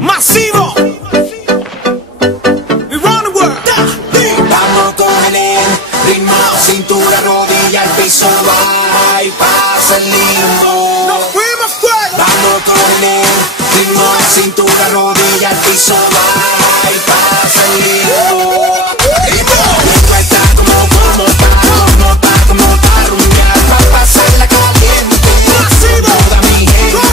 Masivo. Vamos con el ritmo, cintura, rodilla, al piso, va y pasa el limbo. Nos fuimos fuera. Vamos con el ritmo, cintura, rodilla, al piso, va y pasa el limbo. Esto está como pa' rumbear, pa' pasarla caliente. Masivo. Toda mi gente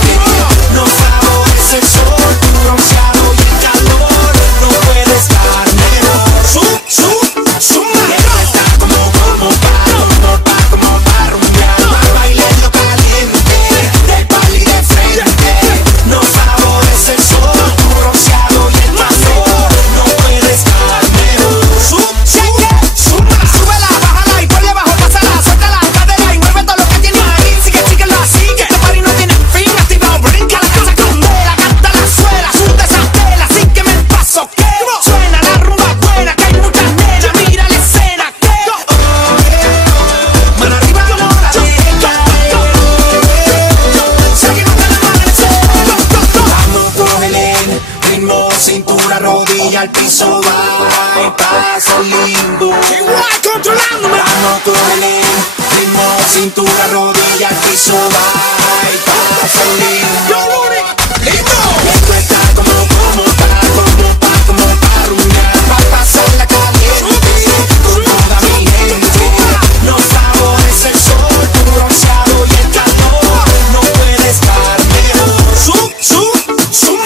no favorece el sol, tu bronceado y el calor. No puede estar mejor. Esto está como pa' rumbear, pa' bailarlo caliente, de pal y de frente. No favorece el sol, tu bronceado y el calor. No puede estar mejor. Súbela, bájala y ponle bajo, pásala, suelta la cadera y mueve todo lo que tiene ahí. Síguelo así, que este party no tiene fin. Activado, brinca la cosa candela, canta la suela, suelta esa tela, así que me paso que suena la rumba buena, que hay muchas nenas, mira la escena que mano arriba no la deja. Seguimos con la mano. Vamos con el ritmo, cintura, rodilla, al piso, va y pasa el limbo. Igual controlándome. Vamos con el ritmo, cintura, rodilla, al piso, va y pasa el limbo. Esto está como pa' rumbear, pa' pasarla caliente. Con toda mi gente no favorece el sol, tu bronceado y el calor. No puede estar mejor.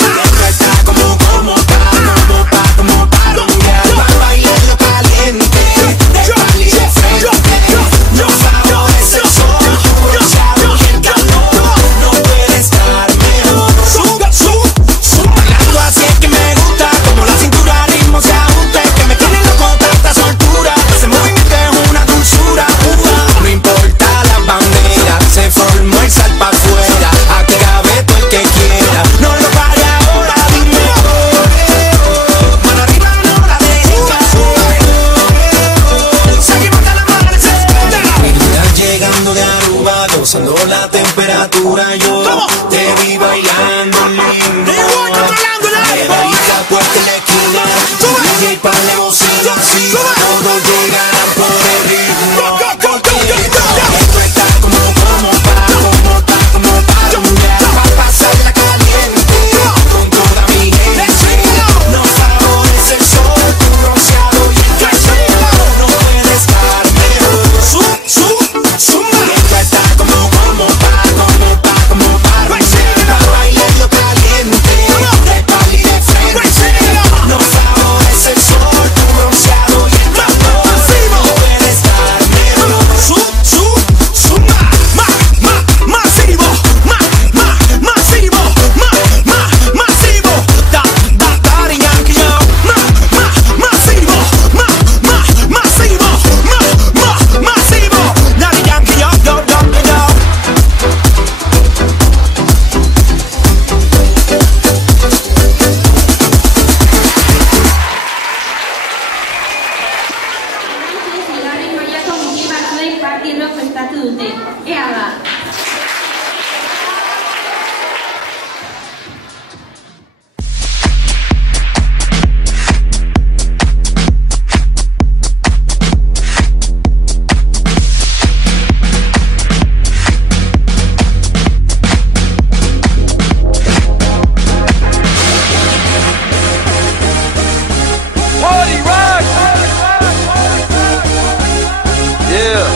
Esto está como pa' rumbear, pa' bailarlo caliente, de pal y de frente. No favorece el sol, tu bronceado y el calor. No puede estar mejor. Bailando así es que me gusta, como la cintura ritmo se ajuste, que me tiene loco tanta soltura. Ese movimiento es una dulzura. No importa la bandera, se formó el sal pa' afuera. Aquí cabe todo el que quiera. No lo pare ahora, dime. Mano arriba no la deja. Seguimos hasta la amanecer. Estás llegando de Aruba, gozando la temperatura. Yo te vi bailando lindo. Quedadita puesta en la esquina, DJ pa' la bocina, así todos llegarán por el ritmo. Esto está como pa' rumbear, pa' pasarla caliente. Con toda mi gente no favorece el sol, tu bronceado y el calor. No puede estar mejor. Esto está como pa' rumbear, pa' bailarlo caliente, de pal y de frente. No favorece el sol, tu bronceado y el calor. No puede estar mejor. Masivo. Daddy Yankee, yo. Masivo. Daddy Yankee, yo. Signori, voglio cominciare a fare parte di questa tutte. E allora. Party rock! Yeah.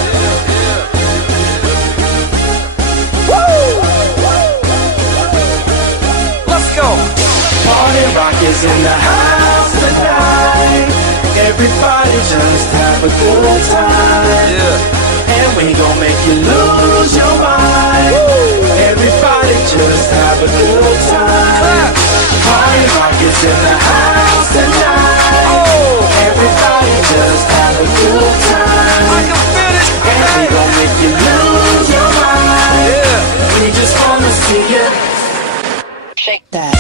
Woo! Let's go. Party rock is in the house tonight. Everybody just have a good time. Yeah. And we gon' make you lose your mind. Everybody just have a good time. Party rock is in the house tonight. Everybody just have a good time. I can feel it. And we gon' make you lose your mind. Yeah. We just wanna see you shake that.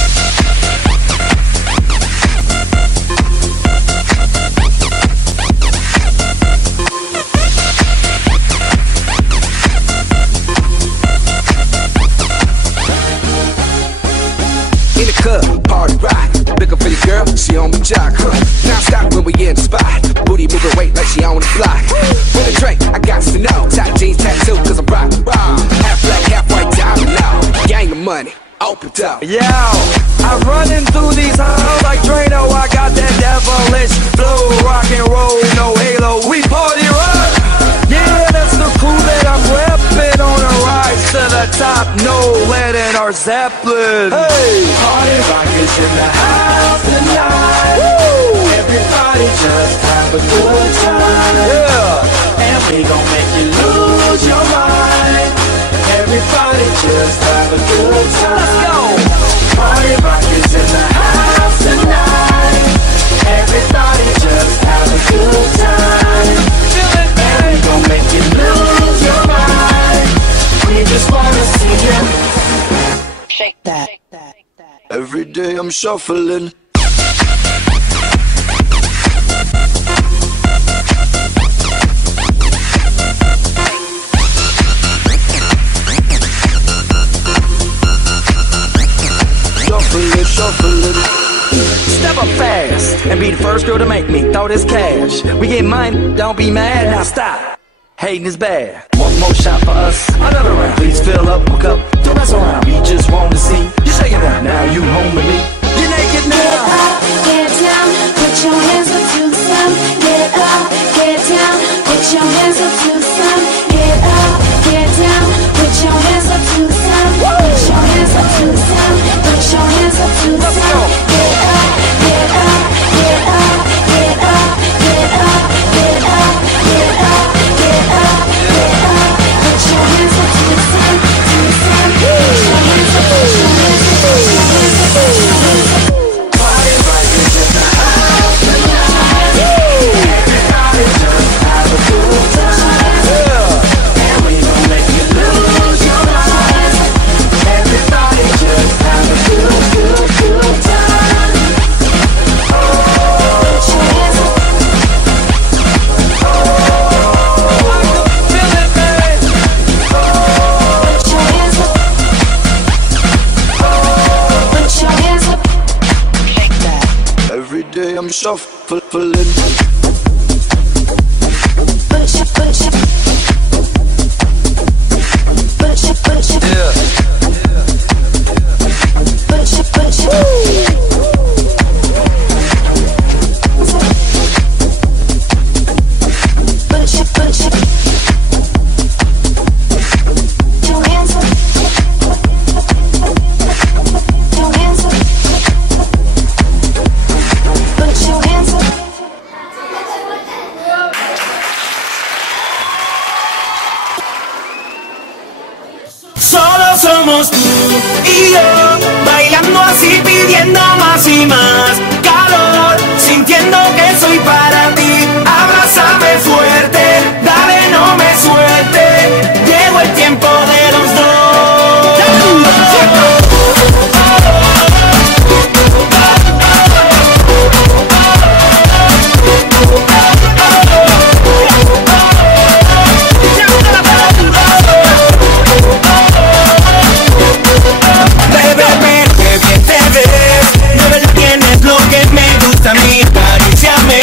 In the club, party rock. Looking for your girl, she on the jock. Now stop when we in the spot. Booty moving weight like she on the block. With a drink, I got to know. Tight jeans tattoo, cause I'm rock. Half black, half white, diamond now. Gang of money, open up. Yo, I'm running through these halls like Drano. I got that devilish flow, rock and roll, no halo. We party rock. Yeah, that's the crew that I'm repping on a rise to the top. No lead in our Zeppelin. Hey, Party rock is in the house tonight. Everybody just have a good time. yeah. And we gon' make you lose your mind. Everybody just have a good time. Let's go. Party rock is in the house tonight. Everybody just have a good time. And we gon' make you lose your mind. We just wanna see you Shake that. Every day I'm shuffling. Shuffling. Step up fast and be the first girl to make me throw this cash. We get mine, don't be mad, now stop. Hating is bad. One more shot for us, another round. Please fill up, hook up, don't mess around. We just want to see you shaking down. Now you home with me. You're naked now. Get up, get down, put your hands up to the sun. Get up, get down, put your hands up to the sun. Get up, get down, put your hands up to the sun. Put your hands up to the sun. Put your hands up to the sun. Get up, get up, get up, get up, get up, get up, get up, get up, get up. Put your hands up to the sun, to the sun. Put your hands up, put your hands up, put your hands up, put your hands up. Party rock is in the house tonight. Everybody just have a good time. And we gon' make you lose your mind. Everybody just have a good time. Put your hands up. Feel it, man. Put your hands up. Put your hands up. Shake that. Every day I'm shuffling. Put your, put your, put your, put your, Yeah. put your, put your. Put your, put your. Your hands up. Your hands up. Put your hands up. Solo somos tú y yo, bailando así, pidiendo más y más calor, sintiendo que soy para ti. Abrázame fuerte, dale, no me suelte. Llegó el tiempo de los dos. Bébeme, que bien te ves, de verdad tienes lo que me gusta a mí. Acaríciame,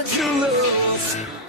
want to lose.